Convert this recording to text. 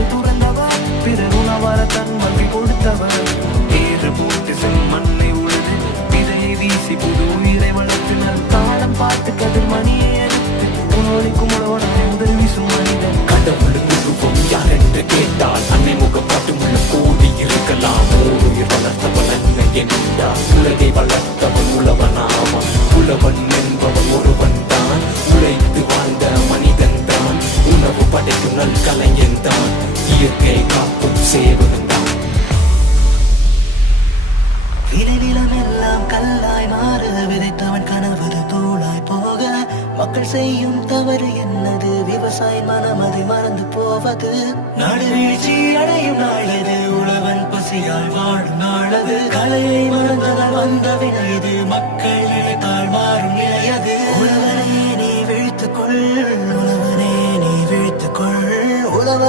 அதை துறந்தவர் பிறர் உணவார தன் மகை கொடுத்தவர் ஏறு போட்டு செம்மண்ணை உழுது விதையை வீசி புது உயிரை வளர்த்தினர் காலம் பார்த்து கதிர் மணியை எடுத்து உணவளிக்கும் உழவனாய் முதல் வீசும் மனிதன் கடவுளுக்கு ரூபம் யார் என்று கேட்டால் அன்னை முகப்பாட்டு உள்ள கோடி இருக்கலாம் ஓருயிர் வளர்த்தவன் அன்னை என்றார் உலகை வளர்த்தவன் உழவனாவான் உழவன் என்பவன் ஒருவன் தான் உழைத்து வாழ்ந்த மனிதன் தான் உணவு படைக்கும் நல் கலைஞன் தான் இயற்கை காக்கும் சேவகன் தான் விளைநிலமெல்லாம் கல்லாய் மாற விதைத்தவன் கனவது தூளாய் போக மக்கள் செய்யும் தவறு என்னது விவசாய மனம் அதை மறந்து போவது நாடு வீழ்ச்சி அடையும் நாளது உழவன் பசியால் வாழும் நாளது கலையை மறந்ததால் வந்த வினைது மக்கள் நினைத்தால் மாறும் நிலையது உழவனையே நீ விழித்துக்கொள்